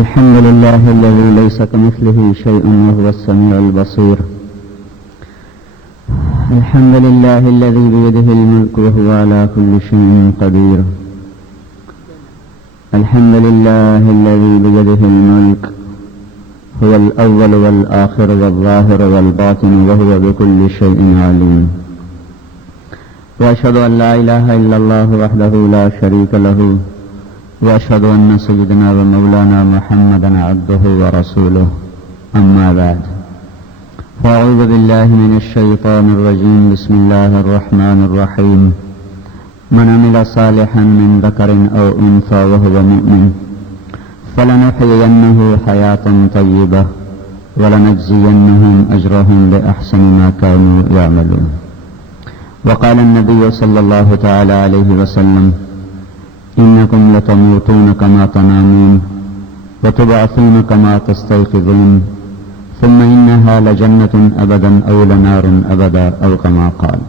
الحمد لله الذي ليس كمثله شيء وهو السميع البصير. الحمد لله الذي بيده الملك وهو على كل شيء قدير. الحمد لله الذي بيده الملك هو الأول والآخر والظاهر والباطن وهو بكل شيء عليم. وأشهد أن لا إله إلا الله وحده لا شريك له وأشهد أن سيدنا ومولانا محمدا عبده ورسوله. أما بعد، فأعوذ بالله من الشيطان الرجيم. بسم الله الرحمن الرحيم. من عمل صالحا من ذكر أو أنثى وهو مؤمن فلنحيينه حياة طيبة ولنجزينهم أجرهم بأحسن ما كانوا يعملون. وقال النبي صلى الله تعالى عليه وسلم: إنكم لتموتون كما تنامون وتبعثون كما تستيقظون ثم إنها لجنة أبدا أو لنار أبدا أو كما قال.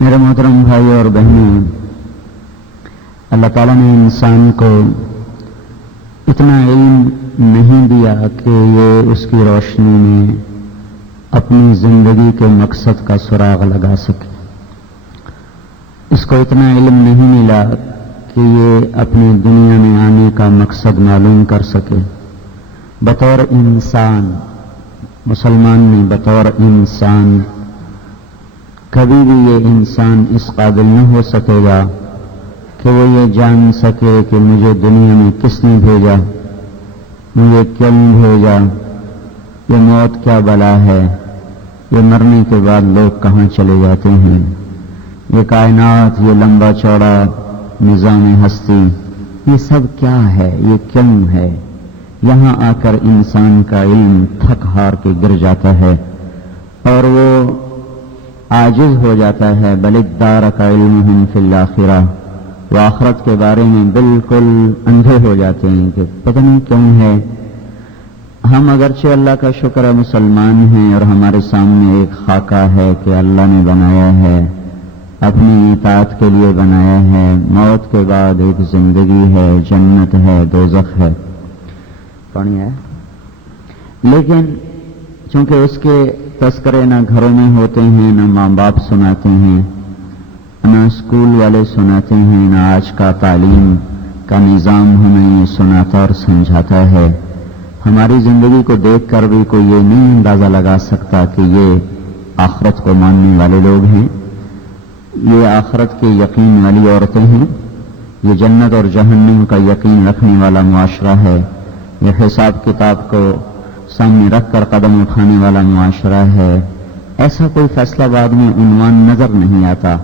میرے محترم بھائی اور بہنوں، اللہ تعالیٰ نے انسان کو اتنا علم نہیں دیا کہ یہ اس کی روشنی میں اپنی زندگی کے مقصد کا سراغ لگا سکے. اس کو اتنا علم نہیں ملا کہ یہ اپنی دنیا میں آنے کا مقصد معلوم کر سکے. بطور انسان، مسلمان نے بطور انسان کبھی بھی یہ انسان اس قابل نہ ہو سکے گا کہ وہ یہ جان سکے کہ مجھے دنیا میں کس نے بھیجا، مجھے کیوں بھیجا، یہ موت کیا بلا ہے، یہ مرنے کے بعد لوگ کہاں چلے جاتے ہیں، یہ کائنات، یہ لمبا چوڑا نظام ہستی، یہ سب کیا ہے، یہ کیوں ہے. یہاں آ کر انسان کا علم تھک ہار کے گر جاتا ہے اور وہ عاجز ہو جاتا ہے. بل ادارک علمہم فی الآخرہ، وہ آخرت کے بارے میں بالکل اندھے ہو جاتے ہیں کہ پتہ نہیں کیوں ہے. ہم اگرچہ اللہ کا شکر ہے مسلمان ہیں اور ہمارے سامنے ایک خاکہ ہے کہ اللہ نے بنایا ہے، اپنی اطاعت کے لیے بنایا ہے. موت کے بعد ایک زندگی ہے، جنت ہے، دوزخ ہے، پانی ہے. لیکن چونکہ اس کے تذکرے نہ گھروں میں ہوتے ہیں، نہ ماں باپ سناتے ہیں، نہ اسکول والے سناتے ہیں، نہ آج کا تعلیم کا نظام ہمیں یہ سناتا اور سمجھاتا ہے. ہماری زندگی کو دیکھ کر بھی کوئی یہ نہیں اندازہ لگا سکتا کہ یہ آخرت کو ماننے والے لوگ ہیں، یہ آخرت کے یقین والی عورتیں ہیں، یہ جنت اور جہنم کا یقین رکھنے والا معاشرہ ہے، یہ حساب کتاب کو سامنے رکھ کر قدم اٹھانے والا معاشرہ ہے. ایسا کوئی فیصلہ بعد میں عنوان نظر نہیں آتا.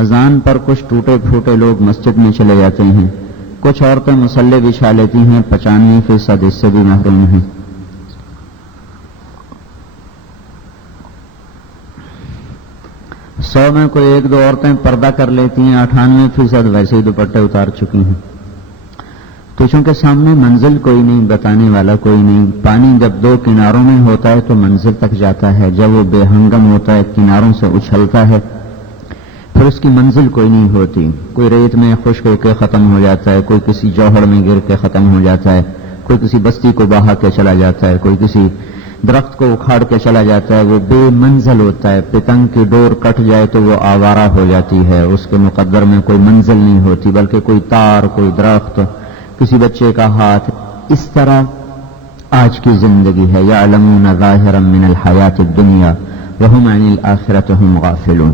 اذان پر کچھ ٹوٹے پھوٹے لوگ مسجد میں چلے جاتے ہیں، کچھ عورتیں مصلے بچھا لیتی ہیں، 95% اس سے بھی محروم ہیں. سو میں کوئی ایک دو عورتیں پردہ کر لیتی ہیں، 98% ویسے ہی دوپٹے اتار چکی ہیں. تو چونکہ سامنے منزل کوئی نہیں، بتانے والا کوئی نہیں. پانی جب دو کناروں میں ہوتا ہے تو منزل تک جاتا ہے، جب وہ بے ہنگم ہوتا ہے، کناروں سے اچھلتا ہے، پھر اس کی منزل کوئی نہیں ہوتی. کوئی ریت میں خشک ہو کے ختم ہو جاتا ہے، کوئی کسی جوہڑ میں گر کے ختم ہو جاتا ہے، کوئی کسی بستی کو بہا کے چلا جاتا ہے، کوئی کسی درخت کو اکھاڑ کے چلا جاتا ہے. وہ بے منزل ہوتا ہے. پتنگ کی ڈور کٹ جائے تو وہ آوارہ ہو جاتی ہے، اس کے مقدر میں کوئی منزل نہیں ہوتی، بلکہ کوئی تار، کوئی درخت، کسی بچے کا ہاتھ. اس طرح آج کی زندگی ہے. یعلمون ظاہرا من الحیات الدنیا وہم عن الآخرۃ ہم غافلون.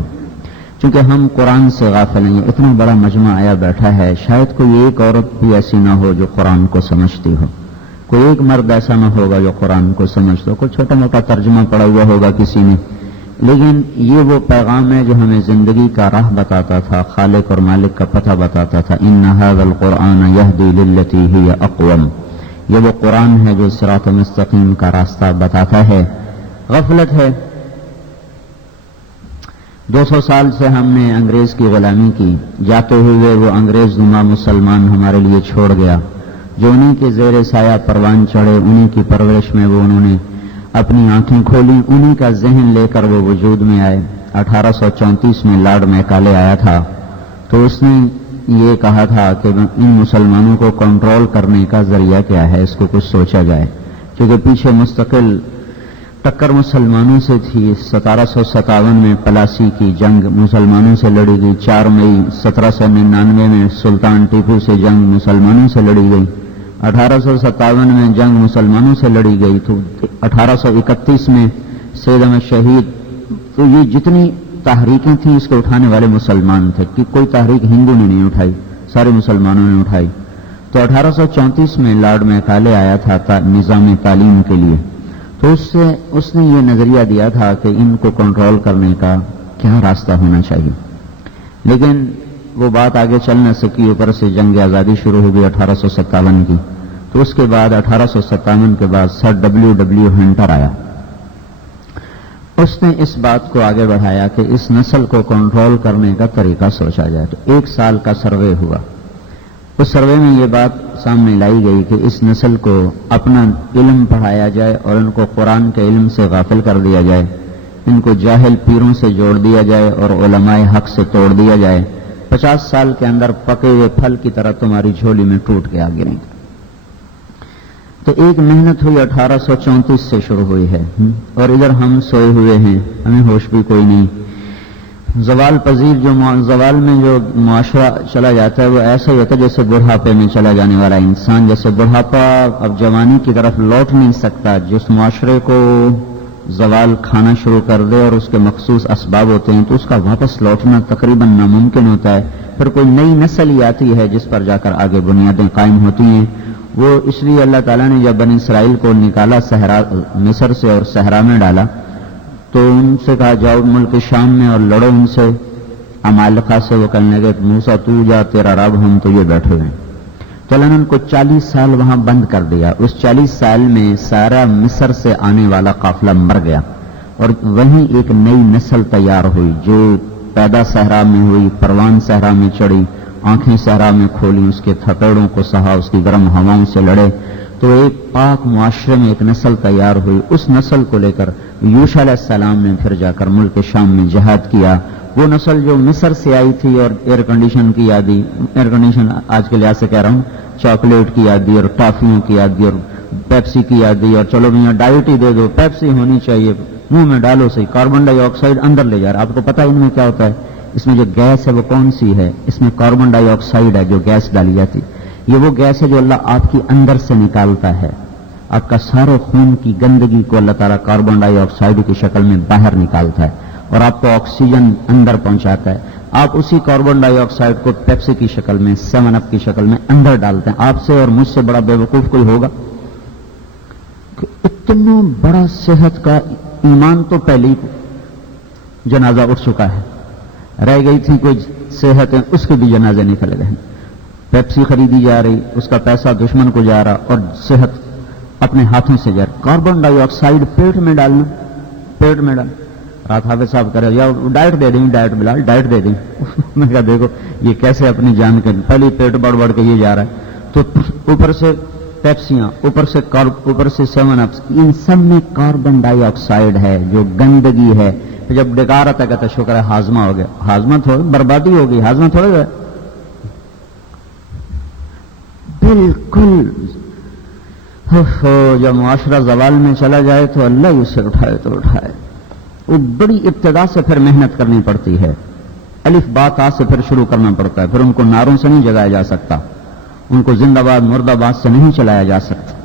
چونکہ ہم قرآن سے غافل ہیں. اتنا بڑا مجمع آیا بیٹھا ہے، شاید کوئی ایک عورت بھی ایسی نہ ہو جو قرآن کو سمجھتی ہو، کوئی ایک مرد ایسا نہ ہوگا جو قرآن کو سمجھتا ہو. کوئی چھوٹا موٹا ترجمہ پڑا ہوا ہوگا کسی نے، لیکن یہ وہ پیغام ہے جو ہمیں زندگی کا راہ بتاتا تھا، خالق اور مالک کا پتہ بتاتا تھا. ان ھذا القرآن یہدی للتی ہی اقوم. یہ وہ قرآن ہے جو صراط مستقیم کا راستہ بتاتا ہے. غفلت ہے. 200 سال سے ہم نے انگریز کی غلامی کی. جاتے ہوئے وہ انگریز نما مسلمان ہمارے لیے چھوڑ گیا، جو انہی کے زیر سایہ پروان چڑھے، انہی کی پرورش میں وہ انہوں نے اپنی آنکھیں کھولی، انہی کا ذہن لے کر وہ وجود میں آئے. 1834 میں لارڈ میکالے آیا تھا تو اس نے یہ کہا تھا کہ ان مسلمانوں کو کنٹرول کرنے کا ذریعہ کیا ہے، اس کو کچھ سوچا جائے، کیونکہ پیچھے مستقل ٹکر مسلمانوں سے تھی۔ 1757 میں پلاسی کی جنگ مسلمانوں سے لڑی گئی، 4 مئی 1799 میں سلطان ٹیپو سے جنگ مسلمانوں سے لڑی گئی، 1857 میں جنگ مسلمانوں سے لڑی گئی، تو 1831 میں سید احمد شہید۔ تو یہ جتنی تحریکیں تھیں اس کو اٹھانے والے مسلمان تھے، کہ کوئی تحریک ہندو نے نہیں اٹھائی، سارے مسلمانوں نے اٹھائی۔ تو 1834 میں لارڈ میکالے آیا تھا نظام تعلیم کے لیے، تو اس نے یہ نظریہ دیا تھا کہ ان کو کنٹرول کرنے کا کیا راستہ ہونا چاہیے، لیکن وہ بات آگے چل نہ سکی، اوپر سے جنگ آزادی شروع ہو گئی 1857 کی۔ تو اس کے بعد 1857 کے بعد سر ڈبلیو ہنٹر آیا، اس نے اس بات کو آگے بڑھایا کہ اس نسل کو کنٹرول کرنے کا طریقہ سوچا جائے۔ تو 1 سال کا سروے ہوا، اس سروے میں یہ بات سامنے لائی گئی کہ اس نسل کو اپنا علم پڑھایا جائے اور ان کو قرآن کے علم سے غافل کر دیا جائے، ان کو جاہل پیروں سے جوڑ دیا جائے اور علماء حق سے توڑ دیا جائے۔ 50 سال کے اندر پکے ہوئے پھل کی طرح تمہاری جھولی میں ٹوٹ کے آ گریں گے۔ تو ایک محنت ہوئی 1834 سے شروع ہوئی ہے، اور ادھر ہم سوئے ہوئے ہیں، ہمیں ہوش بھی کوئی نہیں۔ زوال پذیر زوال میں جو معاشرہ چلا جاتا ہے وہ ایسا ہی ہوتا ہے جیسے بڑھاپے میں چلا جانے والا انسان، جیسے بڑھاپا اب جوانی کی طرف لوٹ نہیں سکتا، جس معاشرے کو زوال کھانا شروع کر دے اور اس کے مخصوص اسباب ہوتے ہیں تو اس کا واپس لوٹنا تقریباً ناممکن ہوتا ہے۔ پھر کوئی نئی نسل ہی آتی ہے جس پر جا کر آگے بنیادیں قائم ہوتی ہیں۔ وہ اس لیے اللہ تعالیٰ نے جب بنی اسرائیل کو نکالا مصر سے اور صحرا میں ڈالا تو ان سے کہا جاؤ ملک شام میں اور لڑو ان سے، عمالقہ سے۔ وہ کہنے لگے موسیٰ تو جا، تیرا رب، ہم تو یہ بیٹھے ہوئے ہیں۔ تو اللہ نے ان کو 40 سال وہاں بند کر دیا۔ اس 40 سال میں سارا مصر سے آنے والا قافلہ مر گیا، اور وہیں ایک نئی نسل تیار ہوئی جو پیدا صحرا میں ہوئی، پروان صحرا میں چڑھی، آنکھیں صحرا میں کھولی، اس کے تھپیڑوں کو سہا، اس کی گرم ہواؤں سے لڑے، تو ایک پاک معاشرے میں ایک نسل تیار ہوئی۔ اس نسل کو لے کر یوشع علیہ السلام نے پھر جا کر ملک شام میں جہاد کیا۔ وہ نسل جو مصر سے آئی تھی اور ایئر کنڈیشن کی یاد دی، ایئر کنڈیشن آج کے لحاظ سے کہہ رہا ہوں، چاکلیٹ کی یاد دی اور ٹافیوں کی یاد دی اور پیپسی کی یاد دی، اور چلو بھیا ڈائٹ ہی دے دو، پیپسی ہونی چاہیے، منہ میں ڈالو صحیح، کاربن ڈائی آکسائڈ اندر لے جا رہا ہے۔ آپ کو پتہ ان میں کیا ہوتا ہے؟ اس میں جو گیس ہے وہ کون سی ہے؟ اس میں کاربن ڈائی آکسائڈ ہے جو گیس ڈالی جاتی، یہ وہ گیس ہے جو اللہ آپ کی اندر سے نکالتا ہے۔ آپ کا سارے خون کی گندگی کو اللہ تعالیٰ کاربن ڈائی آکسائڈ کی شکل میں باہر نکالتا ہے اور آپ کو آکسیجن اندر پہنچاتا ہے۔ آپ اسی کاربن ڈائی آکسائڈ کو پیپسی کی شکل میں، 7 اپ کی شکل میں اندر ڈالتے ہیں۔ آپ سے اور مجھ سے بڑا بے وقوف کوئی ہوگا کہ اتنا بڑا صحت کا ایمان تو پہلے ہی جنازہ اٹھ چکا ہے، رہ گئی تھی کوئی صحتیں، اس کے بھی جنازے نکل گئے۔ پیپسی خریدی جا رہی، اس کا پیسہ دشمن کو جا رہا اور صحت اپنے ہاتھوں سے جا رہی۔ کاربن ڈائی آکسائڈ پیٹ میں ڈالنا، پیٹ میں ڈال۔ رات حافظ صاحب کرے یا ڈائٹ دے دیں، ڈائٹ بلال ڈائٹ دے دیں۔ میں کہا دیکھو یہ کیسے اپنی جان کے پہلے پیٹ بڑھ کے یہ جا رہا ہے، تو اوپر سے پیپسیاں، اوپر سے 7 اپس، ان سب میں کاربن ڈائی آکسائڈ ہے جو گندگی ہے۔ جب ڈکار آتا کہتا شکر ہے ہاضمہ ہو گیا، ہاضمہ تھوڑا بربادی ہو گئی، ہاضمہ تھوڑا ہے بالکل۔ جب معاشرہ زوال میں چلا جائے تو اللہ ہی اسے اٹھائے تو اٹھائے۔ وہ بڑی ابتدا سے پھر محنت کرنی پڑتی ہے، الف با تا سے پھر شروع کرنا پڑتا ہے، پھر ان کو ناروں سے نہیں جگایا جا سکتا، ان کو زندہ باد مردہ باد سے نہیں چلایا جا سکتا۔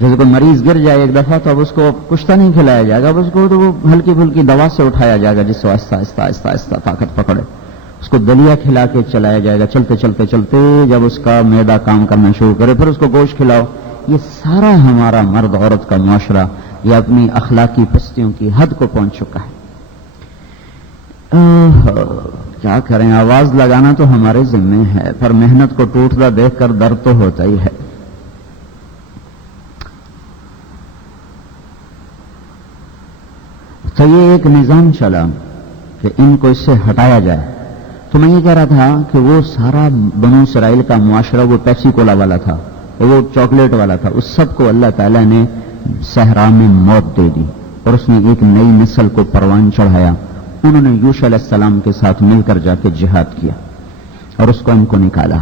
جیسے کوئی مریض گر جائے ایک دفعہ تو اب اس کو کشتہ نہیں کھلایا جائے گا، اب اس کو تو وہ ہلکی پھلکی دوا سے اٹھایا جائے گا، جس سے آہستہ آہستہ آہستہ آہستہ طاقت پکڑے۔ اس کو دلیا کھلا کے چلایا جائے گا، چلتے چلتے چلتے جب اس کا معدہ کام کرنا شروع کرے پھر اس کو گوشت کھلاؤ۔ یہ سارا ہمارا مرد عورت کا معاشرہ یہ اپنی اخلاقی پستیوں کی حد کو پہنچ چکا ہے۔ کیا کریں، آواز لگانا تو ہمارے ذمے ہے، پر محنت کو ٹوٹتا دیکھ کر درد تو ہوتا ہی ہے۔ تو یہ ایک نظام چلا کہ ان کو اس سے ہٹایا جائے۔ تو میں یہ کہہ رہا تھا کہ وہ سارا بنو اسرائیل کا معاشرہ وہ پیپسی کولا والا تھا، وہ چاکلیٹ والا تھا، اس سب کو اللہ تعالیٰ نے صحرا میں موت دے دی اور اس نے ایک نئی نسل کو پروان چڑھایا۔ انہوں نے یوشع علیہ السلام کے ساتھ مل کر جا کے جہاد کیا، اور اس کو ان کو نکالا.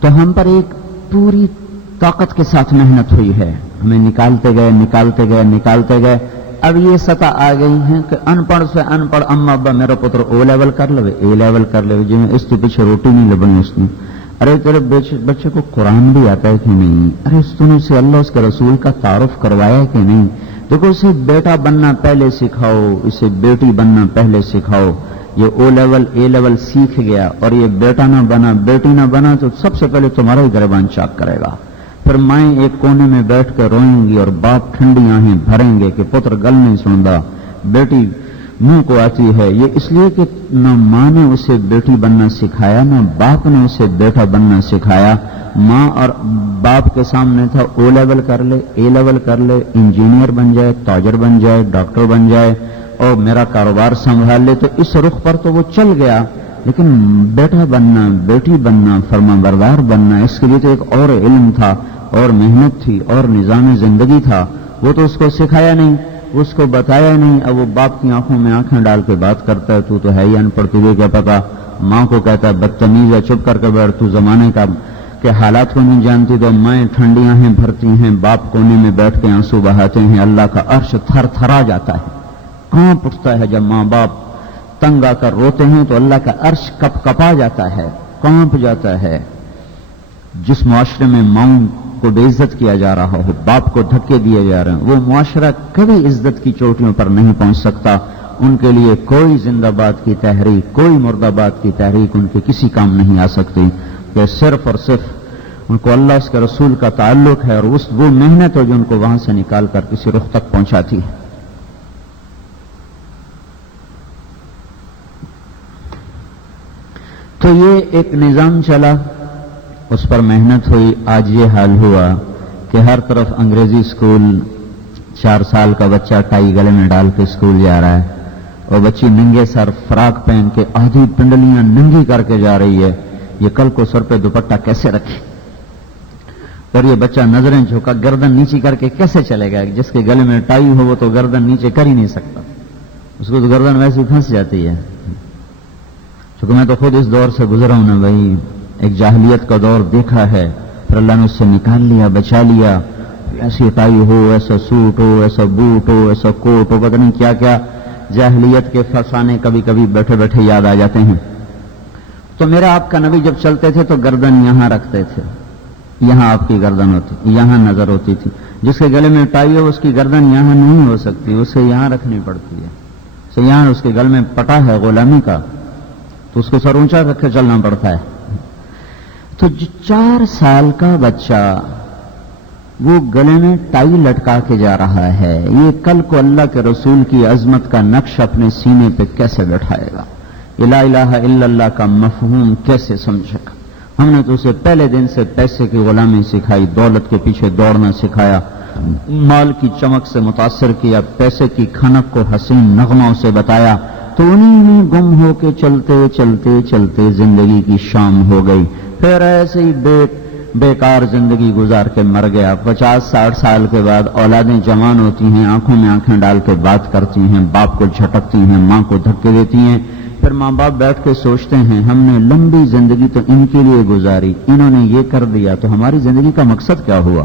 تو ہم پر ایک پوری طاقت کے ساتھ محنت ہوئی ہے, ہمیں نکالتے گئے. اب یہ سطح آ گئی ہے کہ ان پڑھ سے ان پڑھ اما ابا میرا پتر او لیول کر لے, اے لیول کر لے, جی میں اس کے پیچھے روٹی نہیں لبنی اس نے. ارے تیرے بچے کو قرآن بھی آتا ہے کہ نہیں؟ ارے اس نے اسے اللہ اس کے رسول کا تعارف کروایا کہ نہیں؟ دیکھو اسے بیٹا بننا پہلے سکھاؤ, اسے بیٹی بننا پہلے سکھاؤ. یہ او لیول اے لیول سیکھ گیا اور یہ بیٹا نہ بنا بیٹی نہ بنا تو سب سے پہلے تمہارا ہی گریبان چاک کرے گا. پھر مائیں ایک کونے میں بیٹھ کر روئیں گی اور باپ ٹھنڈی آنکھیں بھریں گے کہ پتر گل نہیں سنتا, بیٹی منہ کو آتی ہے. یہ اس لیے کہ نہ ماں نے اسے بیٹی بننا سکھایا, نہ باپ نے اسے بیٹا بننا سکھایا. ماں اور باپ کے سامنے تھا او لیول کر لے, اے لیول کر لے, انجینئر بن جائے, تاجر بن جائے, ڈاکٹر بن جائے اور میرا کاروبار سنبھال لے. تو اس رخ پر تو وہ چل گیا, لیکن بیٹا بننا, بیٹی بننا, فرما بردار بننا, اس کے لیے تو ایک اور علم تھا اور محنت تھی اور نظام زندگی تھا. وہ تو اس کو سکھایا نہیں, اس کو بتایا نہیں. اب وہ باپ کی آنکھوں میں آنکھیں ڈال کے بات کرتا ہے, تو ہے ہی ان پڑھ, تجھے کیا پتا. ماں کو کہتا ہے بدتمیز ہے, چپ کر کے بیٹھ, تو زمانے کا کے حالات کو نہیں جانتی. تو مائیں ٹھنڈی آنکھیں بھرتی ہیں, باپ کونے میں بیٹھ کے آنسو بہاتے ہیں. اللہ کا عرش تھر تھرا جاتا ہے, کانپ اٹھتا ہے. جب ماں باپ تنگ آ کر روتے ہیں تو اللہ کا عرش کپ کپا جاتا ہے, کانپ جاتا ہے. جس معاشرے میں ماؤں کو بے عزت کیا جا رہا ہو, باپ کو دھکے دیے جا رہے ہیں, وہ معاشرہ کبھی عزت کی چوٹیوں پر نہیں پہنچ سکتا. ان کے لیے کوئی زندہ باد کی تحریک, کوئی مرد آباد کی تحریک ان کے کسی کام نہیں آ سکتی. کہ صرف اور صرف ان کو اللہ اس کے رسول کا تعلق ہے اور وہ محنت ہے جو ان کو وہاں سے نکال کر کسی رخ تک پہنچاتی ہے. تو یہ ایک نظام چلا, اس پر محنت ہوئی. آج یہ حال ہوا کہ ہر طرف انگریزی اسکول, 4 سال کا بچہ ٹائی گلے میں ڈال کے اسکول جا رہا ہے اور بچی ننگے سر فراق پہن کے آدھی پنڈلیاں ننگی کر کے جا رہی ہے. یہ کل کو سر پہ دوپٹہ کیسے رکھے؟ اور یہ بچہ نظریں جھکا گردن نیچی کر کے کیسے چلے گا؟ جس کے گلے میں ٹائی ہو وہ تو گردن نیچے کر ہی نہیں سکتا, اس کو تو گردن ویسے پھنس جاتی ہے. چونکہ میں تو خود اس دور سے گزرا ہوں نا بھائی, ایک جاہلیت کا دور دیکھا ہے, پھر اللہ نے اس سے نکال لیا, بچا لیا. ایسی ٹائی ہو, ایسا سوٹ ہو, ایسا بوٹ ہو, ایسا کوٹ ہو, پتہ نہیں کیا کیا جاہلیت کے فسانے کبھی کبھی بیٹھے بیٹھے یاد آ جاتے ہیں. تو میرا آپ کا نبی جب چلتے تھے تو گردن یہاں رکھتے تھے, یہاں آپ کی گردن ہوتی, یہاں نظر ہوتی تھی. جس کے گلے میں ٹائی ہو اس کی گردن یہاں نہیں ہو سکتی, اسے یہاں رکھنی پڑتی ہے. اسے یہاں اس کے گل میں پٹا ہے غلامی کا, تو اس کو سر اونچا رکھ کے چلنا پڑتا ہے. تو 4 سال کا بچہ وہ گلے میں ٹائی لٹکا کے جا رہا ہے, یہ کل کو اللہ کے رسول کی عظمت کا نقش اپنے سینے پہ کیسے بیٹھائے گا؟ لا الہ الا اللہ کا مفہوم کیسے سمجھے گا؟ ہم نے تو اسے پہلے دن سے پیسے کی غلامی سکھائی, دولت کے پیچھے دوڑنا سکھایا, مال کی چمک سے متاثر کیا, پیسے کی کھنک کو حسین نغموں سے بتایا. تو انہیں میں گم ہو کے چلتے چلتے چلتے زندگی کی شام ہو گئی. پھر ایسے ہی بیکار زندگی گزار کے مر گیا. 50-60 سال کے بعد اولادیں جوان ہوتی ہیں, آنکھوں میں آنکھیں ڈال کے بات کرتی ہیں, باپ کو جھٹکتی ہیں, ماں کو دھکے دیتی ہیں. پھر ماں باپ بیٹھ کے سوچتے ہیں ہم نے لمبی زندگی تو ان کے لیے گزاری, انہوں نے یہ کر دیا, تو ہماری زندگی کا مقصد کیا ہوا؟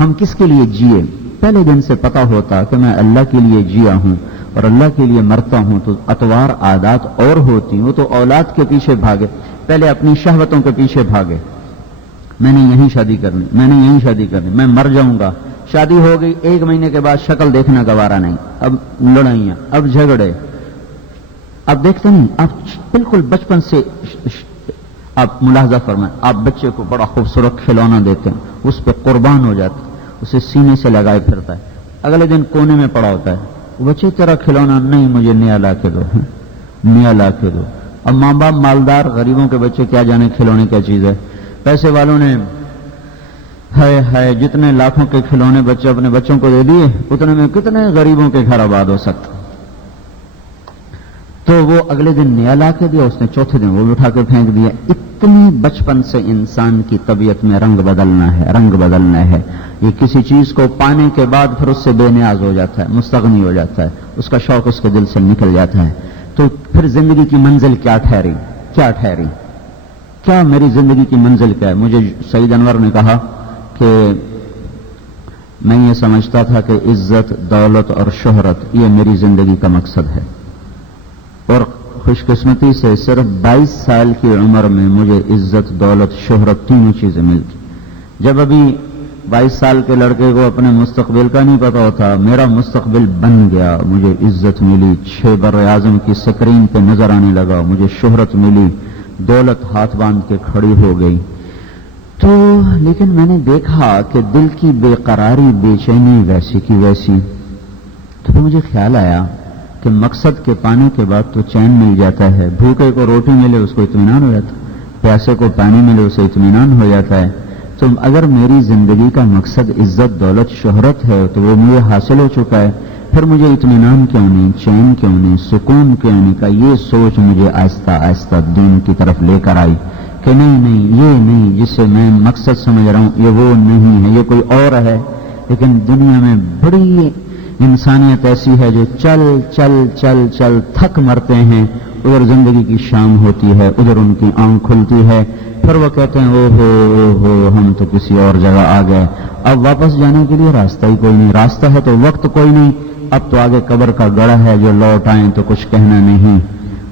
ہم کس کے لیے جیے؟ پہلے دن سے پتا ہوتا کہ میں اللہ کے لیے جیا ہوں اور اللہ کے لیے مرتا ہوں تو اطوار عادات اور ہوتی. وہ تو اولاد کے پیچھے بھاگے, پہلے اپنی شہوتوں کے پیچھے بھاگے. میں نے یہیں شادی کرنی, میں نے یہیں شادی کرنی, میں مر جاؤں گا. شادی ہو گئی, 1 مہینے کے بعد شکل دیکھنا گوارا نہیں, اب لڑائیاں, اب جھگڑے. اب دیکھتے نہیں, آپ بالکل بچپن سے آپ ملاحظہ فرمائیں, آپ بچے کو بڑا خوبصورت کھلونا دیتے ہیں, اس پہ قربان ہو جاتے, اسے سینے سے لگائے پھرتا ہے. اگلے دن کونے میں پڑا ہوتا ہے, بچے تیرا کھلونا نہیں, مجھے نیا لا کے دو, نیا لا کے دو. اب ماں باپ مالدار, غریبوں کے بچے کیا جانے کھلونے کیا چیز ہے. پیسے والوں نے ہے جتنے لاکھوں کے کھلونے بچے اپنے بچوں کو دے دیے, اتنے میں کتنے غریبوں کے گھر آباد ہو سکتے. تو وہ اگلے دن نیا لا کے دیا, اس نے چوتھے دن وہ اٹھا کے پھینک دیا. اتنی بچپن سے انسان کی طبیعت میں رنگ بدلنا ہے, رنگ بدلنا ہے. یہ کسی چیز کو پانے کے بعد پھر اس سے بے نیاز ہو جاتا ہے, مستغنی ہو جاتا ہے, اس کا شوق اس کے دل سے نکل جاتا ہے. تو پھر زندگی کی منزل کیا ٹھہری, کیا ٹھہری؟ کیا میری زندگی کی منزل کیا ہے؟ مجھے سعید انور نے کہا کہ میں یہ سمجھتا تھا کہ عزت، دولت اور شہرت یہ میری زندگی کا مقصد ہے، اور خوش قسمتی سے صرف 22 سال کی عمر میں مجھے عزت، دولت، شہرت تینوں چیزیں مل گئی۔ جب ابھی 22 سال کے لڑکے کو اپنے مستقبل کا نہیں پتا ہوتا، میرا مستقبل بن گیا، مجھے عزت ملی، 6 براعظم کی سکرین پہ نظر آنے لگا، مجھے شہرت ملی، دولت ہاتھ باندھ کے کھڑی ہو گئی۔ تو لیکن میں نے دیکھا کہ دل کی بے قراری، بے چینی ویسی کی ویسی۔ تو مجھے خیال آیا کہ مقصد کے پانے کے بعد تو چین مل جاتا ہے، بھوکے کو روٹی ملے اس کو اطمینان ہو جاتا ہے، پیاسے کو پانی ملے اسے اطمینان ہو جاتا ہے۔ تو اگر میری زندگی کا مقصد عزت، دولت، شہرت ہے تو وہ مجھے حاصل ہو چکا ہے، پھر مجھے اطمینان کیوں نہیں، چین کیوں نہیں، سکون کیوں نہیں کا یہ سوچ مجھے آہستہ آہستہ دین کی طرف لے کر آئی کہ نہیں یہ نہیں جسے میں مقصد سمجھ رہا ہوں یہ وہ نہیں ہے، یہ کوئی اور ہے۔ لیکن دنیا میں بڑی انسانیت ایسی ہے جو چل چل چل چل تھک مرتے ہیں، ادھر زندگی کی شام ہوتی ہے، ادھر ان کی آنکھ کھلتی ہے، پھر وہ کہتے ہیں او ہو ہم تو کسی اور جگہ آ گئے، اب واپس جانے کے لیے راستہ ہی کوئی نہیں، راستہ ہے تو وقت کوئی نہیں، اب تو آگے قبر کا گڑھا ہے، جو لوٹ آئیں تو کچھ کہنا نہیں۔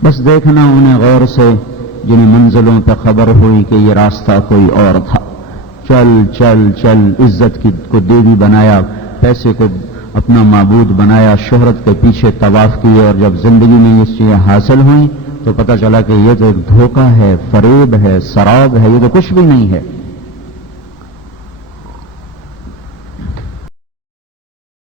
بس دیکھنا انہیں غور سے جنہیں منزلوں پہ خبر ہوئی کہ یہ راستہ کوئی اور تھا، چل چل چل عزت کو دیوی بنایا، پیسے کو اپنا معبود بنایا، شہرت کے پیچھے طواف کیے، اور جب زندگی میں یہ چیزیں حاصل ہوئیں تو پتہ چلا کہ یہ تو ایک دھوکہ ہے، فریب ہے، سراب ہے، یہ تو کچھ بھی نہیں ہے۔